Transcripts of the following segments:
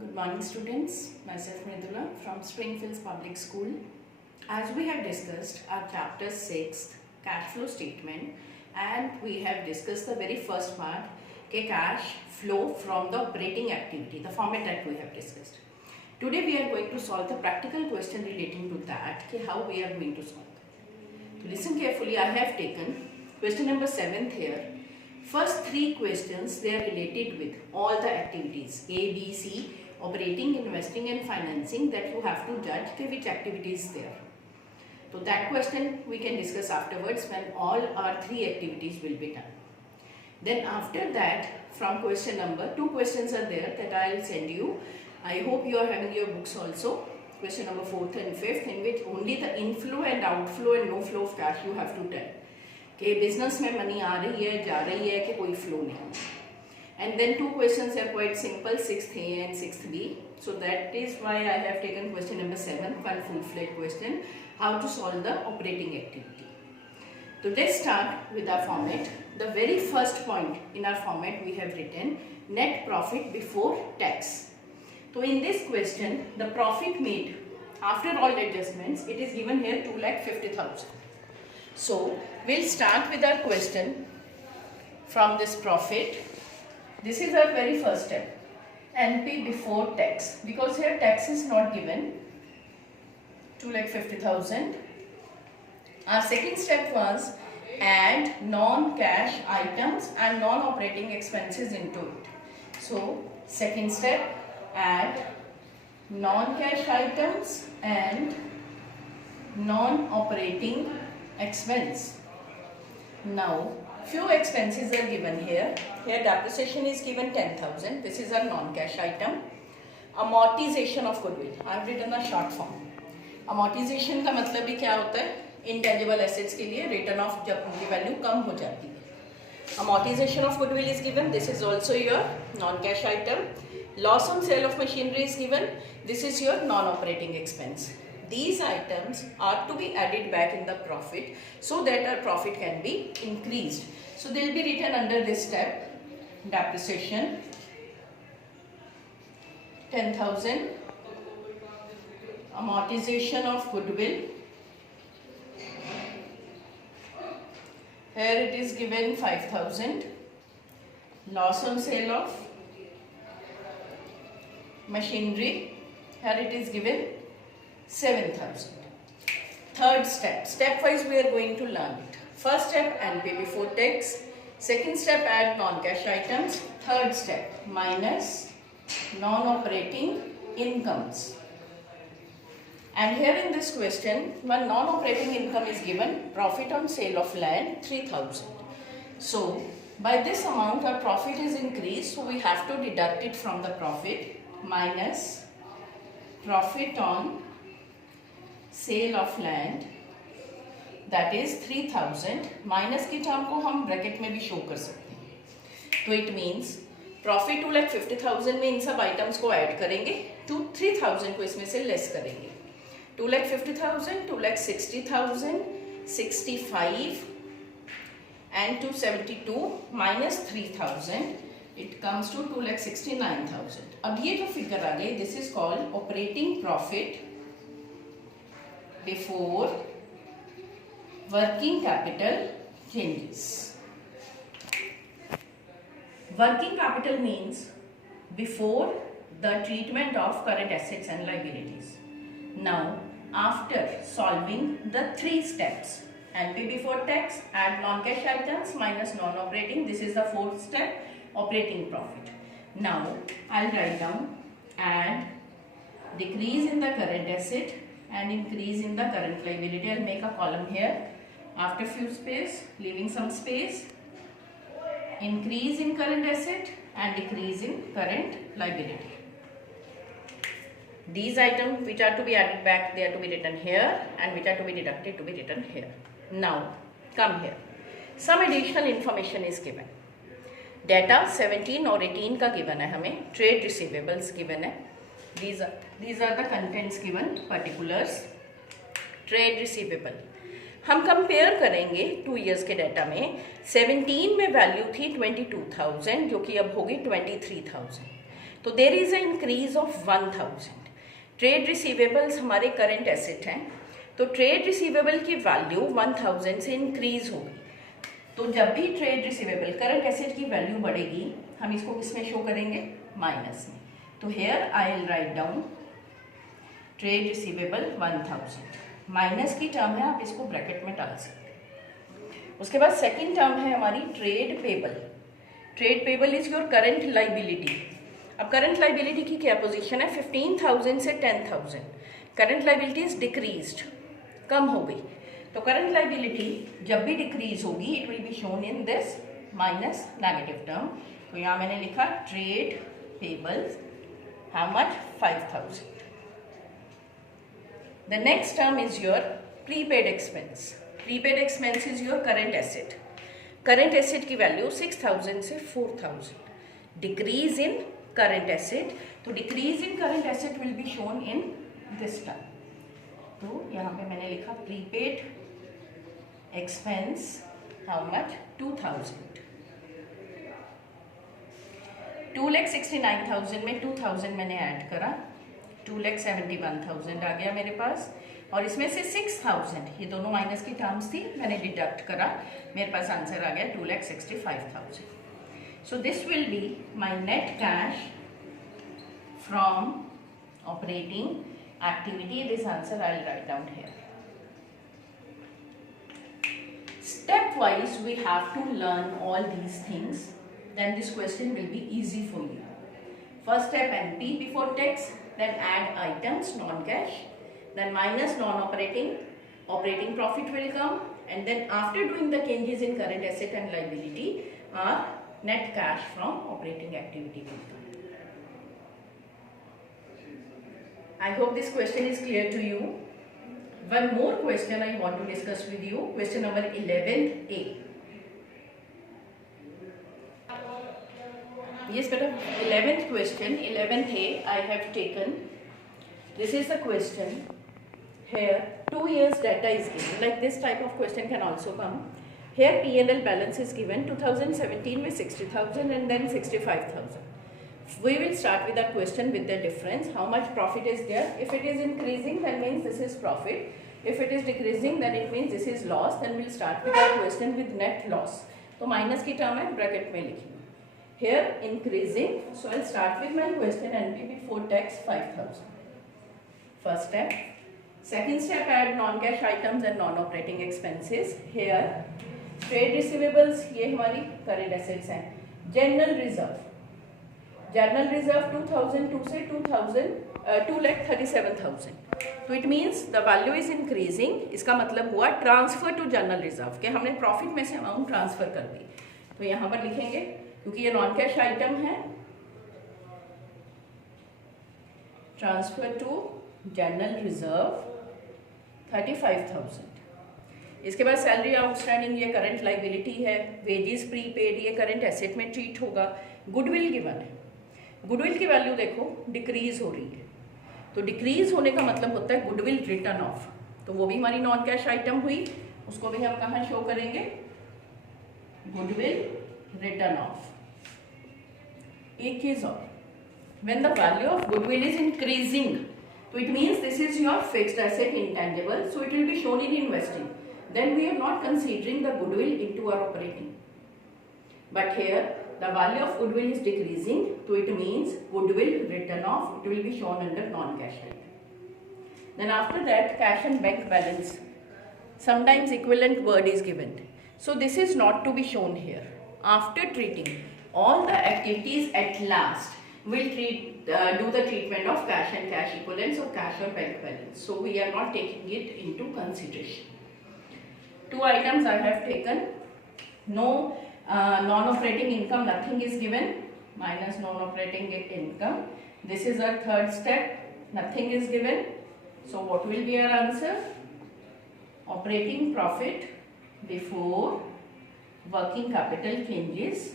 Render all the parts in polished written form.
Good morning students, myself Mridula from Springfields Public School. As we have discussed our chapter 6 cash flow statement, and we have discussed the very first part cash flow from the operating activity, the format that we have discussed. Today we are going to solve the practical question relating to that, how we are going to solve it. So listen carefully, I have taken question number 7 here. First 3 questions, they are related with all the activities A, B, C, operating, investing and financing, that you have to judge which activity is there. So that question we can discuss afterwards when all our 3 activities will be done. Then after that, from question number, 2 questions are there that I will send you. I hope you are having your books also. Question number 4th and 5th, in which only the inflow and outflow and no flow of cash you have to tell. कि business में money आ रही है, जा रही है, कि कोई flow नहीं. And then 2 questions are quite simple, 6th A and 6th B. So that is why I have taken question number 7, one full-fledged question, how to solve the operating activity. So let's start with our format. The very first point in our format we have written net profit before tax. So in this question, the profit made after all adjustments, it is given here 2,50,000. So we'll start with our question from this profit. This is our very first step, NP before tax, because here tax is not given, 2,50,000. Our second step was add non-cash items and non-operating expenses into it. So second step, add non-cash items and non-operating expense. Now few expenses are given here. Here depreciation is given 10,000. This is a non-cash item. Amortization of goodwill. I have written a short form. Amortization का मतलब भी क्या होता है? Intangible assets के लिए written off जब उनकी value कम हो जाती है. Amortization of goodwill is given. This is also your non-cash item. Loss on sale of machinery is given. This is your non-operating expense. These items are to be added back in the profit so that our profit can be increased. So they will be written under this step. Depreciation 10,000, amortization of goodwill, here it is given 5,000, loss on sale of machinery, here it is given 7,000. Third step, stepwise we are going to learn it. First step, NP before tax. Second step, add non-cash items. Third step, minus non-operating incomes. And here in this question, one non-operating income is given, profit on sale of land 3,000. So by this amount our profit is increased, so we have to deduct it from the profit, minus profit on sale of land, that is 3,000. Minus की term को हम bracket में भी show कर सकते हैं. तो it means profit 2,50,000 में इन सब आइटम्स को ऐड करेंगे, 3,000 को इसमें से लेस करेंगे. 2,50,000, 2,60,000, 65 and 272 minus 3,000, it comes to 2,69,000. अब ये जो फिगर आ गई, this is called operating profit before working capital changes. Working capital means before the treatment of current assets and liabilities. Now after solving the 3 steps, NP before tax, add non-cash items minus non-operating, this is the 4th step, operating profit. Now I'll write down add decrease in the current asset and increase in the current liability. I'll make a column here. After few space, leaving some space, increase in current asset and decrease in current liability. These items which are to be added back, they are to be written here, and which are to be deducted to be written here. Now come here. Some additional information is given. Data 17 और 18 का given है हमें. Trade receivables given है. These are the contents given, particulars. Trade receivable हम compare करेंगे 2 years के data में. 17 में वैल्यू थी 22,000 जो कि अब होगी 23,000. तो there is a increase of 1000। Trade receivables हमारे करंट एसेट हैं, तो ट्रेड रिसीवेबल की वैल्यू 1000 से इंक्रीज होगी। तो जब भी ट्रेड रिसीवेबल करंट एसेट की वैल्यू बढ़ेगी, हम इसको किसमें शो करेंगे? माइनस में। तो here I will write down trade receivable 1000, minus की टर्म है, आप इसको ब्रैकेट में डाल सकते हैं। उसके बाद सेकेंड टर्म है हमारी trade payable. Trade payable is your current liability. अब करंट लाइबिलिटी की क्या पोजीशन है? 15,000 से 10,000। करंट लाइबिलिटी इज डिक्रीज्ड, कम हो गई। तो करंट लाइबिलिटी जब भी डिक्रीज होगी, it will be shown in this minus negative term. तो यहाँ मैंने लिखा trade payables, how much? 5,000। The next term is your prepaid expense. Prepaid expense is your current asset. Current asset की value 6,000 से 4,000. Decrease in current asset. तो decrease in current asset will be shown in this term. तो यहाँ पे मैंने लिखा prepaid expense, how much? 2,000. 2,69,000 में 2,000 मैंने ऐड करा, 2,71,000 आ गया मेरे पास, और इसमें से 6,000, ये दोनों माइनस की टर्म्स थी, मैंने डिडक्ट करा, मेरे पास आंसर आ गया 2,65,000. So this will be my net cash from operating activity. This answer I will write down here. Step wise we have to learn all these things, then this question will be easy for you. First step, NP before tax, then add items non-cash, then minus non-operating, operating profit will come, and then after doing the changes in current asset and liability, our net cash from operating activity will come. I hope this question is clear to you. One more question I want to discuss with you, question number 11A. Yes, madam. 11th question, 11th A, I have taken. This is the question. Here, 2 years data is given. Like this type of question can also come. Here, P&L balance is given. 2017 with 60,000 and then 65,000. We will start with that question with the difference. How much profit is there? If it is increasing, then means this is profit. If it is decreasing, then it means this is loss. Then we'll start with that question with net loss. तो minus की term है, bracket में लिखी. Here increasing, so I'll start with my question NP before tax 5,000. First step. Second step, add non-cash items and non-operating expenses. Here trade receivables, ये हमारी current assets हैं. General reserve. General reserve 2002 से 2,37,000. तो it means the value is increasing. इसका मतलब हुआ transfer to general reserve, के हमने प्रॉफिट में से अमाउंट ट्रांसफर कर दी. तो यहाँ पर लिखेंगे, क्योंकि ये नॉन कैश आइटम है, ट्रांसफर टू जनरल रिजर्व 35,000. इसके बाद सैलरी आउटस्टैंडिंग, ये करंट लाइबिलिटी है. वेजेस प्रीपेड, ये करंट एसेट में ट्रीट होगा. गुडविल गिवन है. गुडविल की वैल्यू देखो डिक्रीज हो रही है, तो डिक्रीज होने का मतलब होता है गुडविल रिटर्न ऑफ. तो वो भी हमारी नॉन कैश आइटम हुई, उसको भी हम कहाँ शो करेंगे? Goodwill written off. एक चीज और, when the value of goodwill is increasing, तो it means this is your fixed asset intangible, so it will be shown in investing. Then we are not considering the goodwill into our operating. But here the value of goodwill is decreasing, so it means goodwill written off, it will be shown under non-cash item. Then after that, cash and bank balance, sometimes equivalent word is given, so this is not to be shown here. After treating all the activities at last, we'll do the treatment of cash and cash equivalents or cash or bank balance, so we are not taking it into consideration. Two items I have taken. No non-operating income, nothing is given, minus non-operating income. This is our third step, nothing is given. So what will be our answer? Operating profit before working capital changes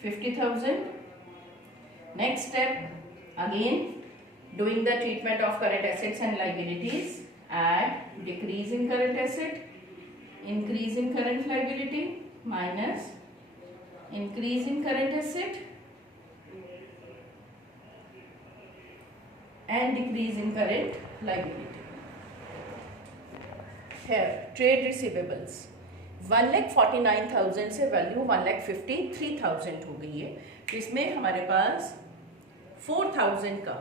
50,000. Next step, again doing the treatment of current assets and liabilities. Add decrease in current asset, increase in current liability, minus increase in current asset and decrease in current liability. Here trade receivables 1,49,000 से value 1,53,000 हो गई है, तो इसमें हमारे पास 4,000 का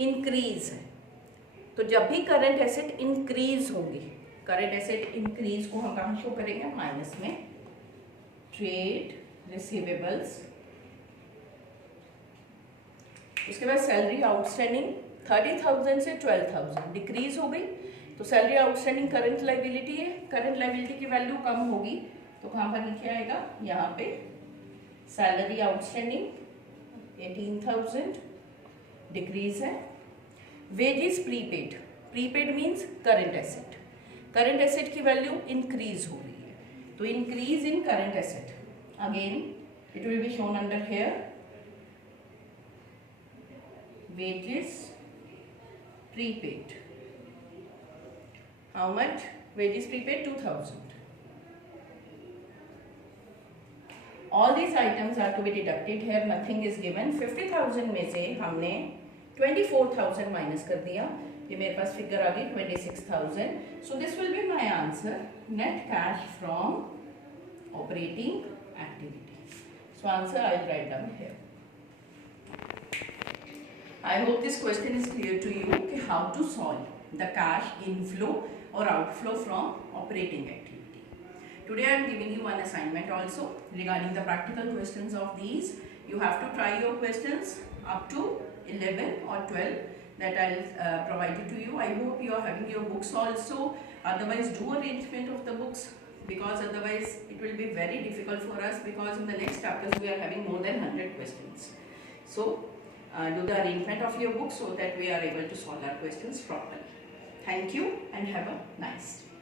increase है। तो जब भी करंट एसेट इंक्रीज होंगे, करंट एसेट इंक्रीज को हम कहाँ शो करेंगे, माइनस में ट्रेड रिसीवेबल्स। उसके बाद सैलरी आउटस्टैंडिंग 30,000 से 12,000 डिक्रीज हो गई, तो सैलरी आउटस्टैंडिंग करंट लाइबिलिटी है, करंट लाइबिलिटी की वैल्यू कम होगी तो कहाँ पर लिखे आएगा, यहाँ पे सैलरी आउटस्टैंडिंग 18,000 डिक्रीज है। Wages prepaid, prepaid means current asset, current asset की वैल्यू इंक्रीज हो रही है, तो increase in current asset, again it will be shown under here wages prepaid. How much? Wages prepaid 2,000. All these items are to be deducted here. Nothing is given. 50,000 में से हमने 24,000 minus कर दिया, ये मेरे पास फिगर आ गई 26,000. So this will be my answer. Net cash from operating activity. So answer I will write down here. I hope this question is clear to you कि how to solve the cash inflow or outflow from operating activity. Today I am giving you one assignment also regarding the practical questions of these. You have to try your questions up to 11 or 12 that I will provide it to you. I hope you are having your books also. Otherwise do arrangement of the books, because otherwise it will be very difficult for us, because in the next chapters we are having more than 100 questions. So do the arrangement of your book so that we are able to solve our questions properly. Thank you and have a nice day.